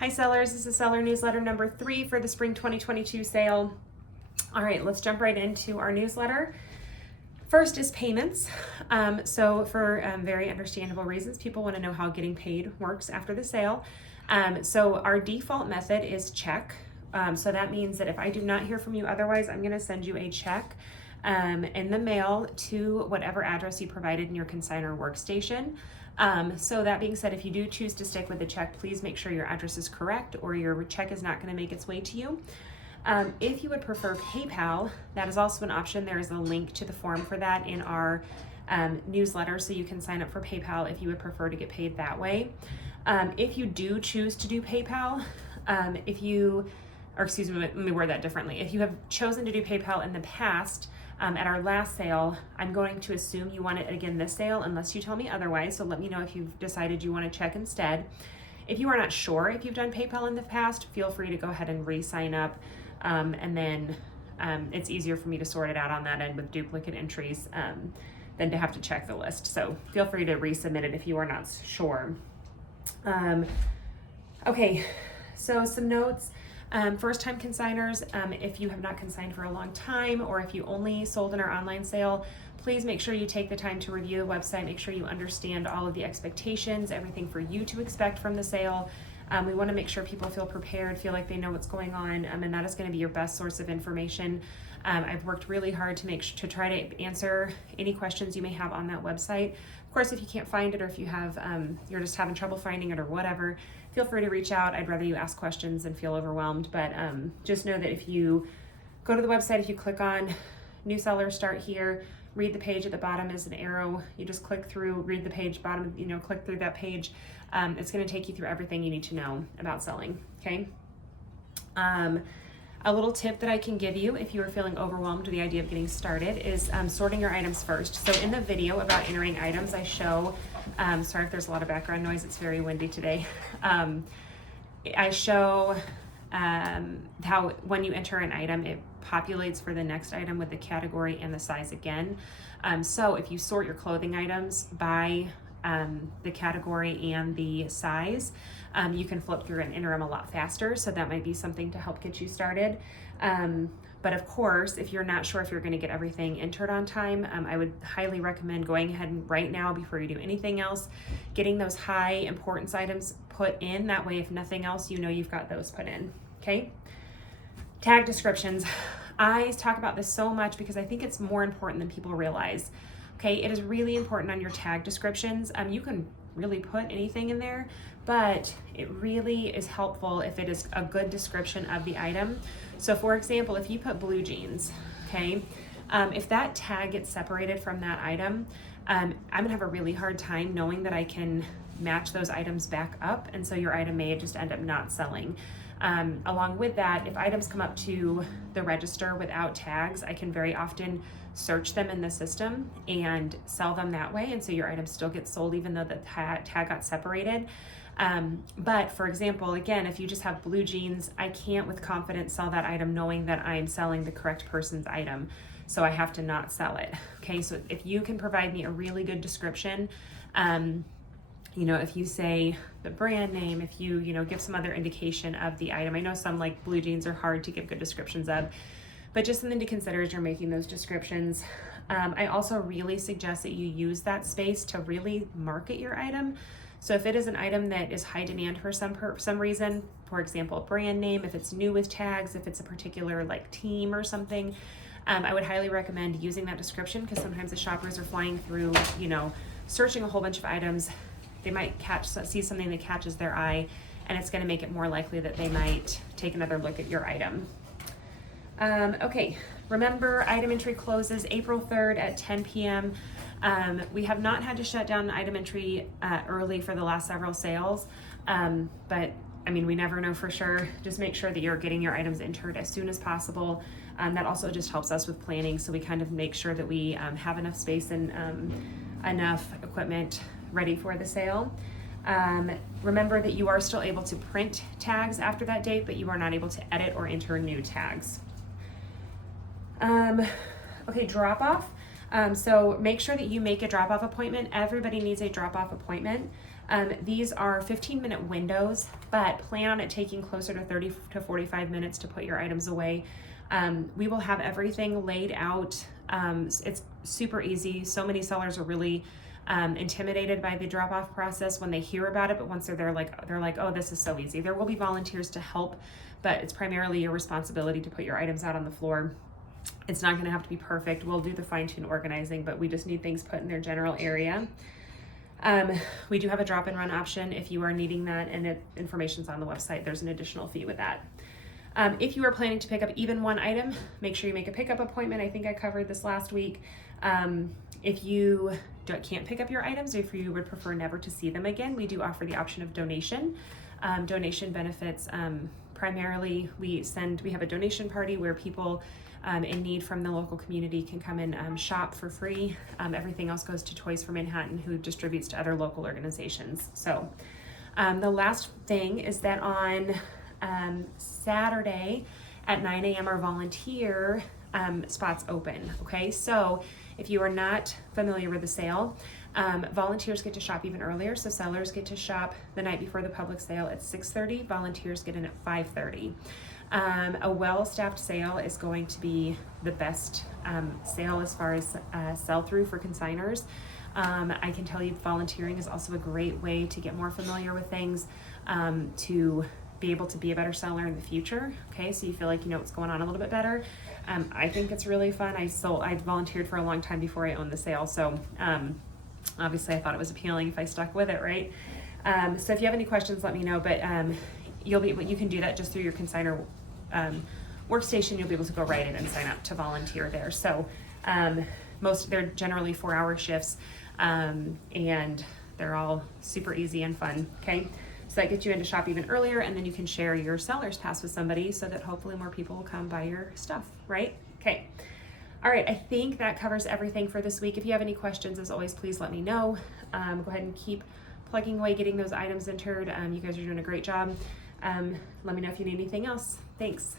Hi sellers, this is seller newsletter number 3 for the spring 2022 sale. All right, let's jump right into our newsletter. First is payments. So for very understandable reasons, people want to know how getting paid works after the sale. So our default method is check. So that means that if I do not hear from you otherwise, I'm going to send you a check in the mail to whatever address you provided in your consignor workstation. So that being said, if you do choose to stick with the check, please make sure your address is correct or your check is not going to make its way to you. If you would prefer PayPal, that is also an option. There is a link to the form for that in our newsletter, so you can sign up for PayPal if you would prefer to get paid that way. If you do choose to do PayPal, let me word that differently. If you have chosen to do PayPal in the past, at our last sale, I'm going to assume you want it again this sale unless you tell me otherwise. So let me know if you've decided you want to check instead. If you are not sure if you've done PayPal in the past, feel free to go ahead and re-sign up. And then it's easier for me to sort it out on that end with duplicate entries than to have to check the list. So feel free to resubmit it if you are not sure. Okay, so some notes. First-time consigners, if you have not consigned for a long time or if you only sold in our online sale, please make sure you take the time to review the website, make sure you understand all of the expectations, everything for you to expect from the sale. We want to make sure people feel prepared, feel like they know what's going on, and that is going to be your best source of information. I've worked really hard to try to answer any questions you may have on that website. Of course, if you can't find it or if you have you're just having trouble finding it or whatever, feel free to reach out. I'd rather you ask questions than feel overwhelmed. But just know that if you go to the website, if you click on New Seller, Start Here, read the page at the bottom is an arrow. You just click through, read the page, bottom, click through that page. It's going to take you through everything you need to know about selling. Okay. A little tip that I can give you if you are feeling overwhelmed with the idea of getting started is sorting your items first. So in the video about entering items, I show, sorry if there's a lot of background noise, it's very windy today. I show how when you enter an item, it populates for the next item with the category and the size again. So if you sort your clothing items by the category and the size, you can flip through and enter them a lot faster. So that might be something to help get you started. But of course, if you're not sure if you're going to get everything entered on time, I would highly recommend going ahead and right now, before you do anything else, getting those high importance items put in. That way, if nothing else, you've got those put in. Okay. Tag descriptions. I talk about this so much because I think it's more important than people realize. Okay, it is really important on your tag descriptions. You can really put anything in there, but it really is helpful if it is a good description of the item. So for example, if you put blue jeans, okay, if that tag gets separated from that item, I'm gonna have a really hard time knowing that I can match those items back up, and so your item may just end up not selling. Along with that, if items come up to the register without tags, I can very often search them in the system and sell them that way, and so your item still gets sold even though the tag got separated. But for example, again, if you just have blue jeans, I can't with confidence sell that item knowing that I'm selling the correct person's item, so I have to not sell it. Okay, so if you can provide me a really good description, if you say the brand name, if you, give some other indication of the item. I know some like blue jeans are hard to give good descriptions of, but just something to consider as you're making those descriptions. I also really suggest that you use that space to really market your item. So if it is an item that is high demand for some reason, for example, brand name, if it's new with tags, if it's a particular like team or something, I would highly recommend using that description, because sometimes the shoppers are flying through, searching a whole bunch of items. They might see something that catches their eye, and it's going to make it more likely that they might take another look at your item. Okay, remember, item entry closes April 3rd at 10 p.m. We have not had to shut down item entry early for the last several sales, but we never know for sure. Just make sure that you're getting your items entered as soon as possible. That also just helps us with planning, so we kind of make sure that we have enough space and enough equipment ready for the sale. Remember that you are still able to print tags after that date, but you are not able to edit or enter new tags. Okay, drop off. So make sure that you make a drop-off appointment. Everybody needs a drop-off appointment. These are 15-minute windows, but plan on it taking closer to 30 to 45 minutes to put your items away. We will have everything laid out. It's super easy. So many sellers are really intimidated by the drop-off process when they hear about it, but once they're there, they're like, oh, this is so easy. There will be volunteers to help, but it's primarily your responsibility to put your items out on the floor. It's not going to have to be perfect. We'll do the fine-tune organizing, but we just need things put in their general area. We do have a drop and run option if you are needing that, and information's on the website. There's an additional fee with that. If you are planning to pick up even one item, make sure you make a pickup appointment. I think I covered this last week. If you can't pick up your items, or if you would prefer never to see them again, we do offer the option of donation. Donation benefits, primarily we have a donation party where people in need from the local community can come and shop for free. Everything else goes to Toys for Manhattan, who distributes to other local organizations. So the last thing is that on Saturday at 9 a.m. our volunteer spots open. Okay, so if you are not familiar with the sale, volunteers get to shop even earlier. So sellers get to shop the night before the public sale at 6:30. Volunteers get in at 5:30. A well-staffed sale is going to be the best sale as far as sell-through for consigners. I can tell you volunteering is also a great way to get more familiar with things, to be able to be a better seller in the future. Okay, so you feel like you know what's going on a little bit better. I think it's really fun. I volunteered for a long time before I owned the sale, so obviously I thought it was appealing if I stuck with it, right? So if you have any questions, let me know, but you can do that just through your consignor workstation. You'll be able to go right in and sign up to volunteer there. So they're generally 4-hour shifts, and they're all super easy and fun. Okay, so that gets you in to shop even earlier, and then you can share your seller's pass with somebody so that hopefully more people will come buy your stuff, right? Okay. All right, I think that covers everything for this week. If you have any questions, as always, please let me know. Go ahead and keep plugging away, getting those items entered. You guys are doing a great job. Let me know if you need anything else. Thanks.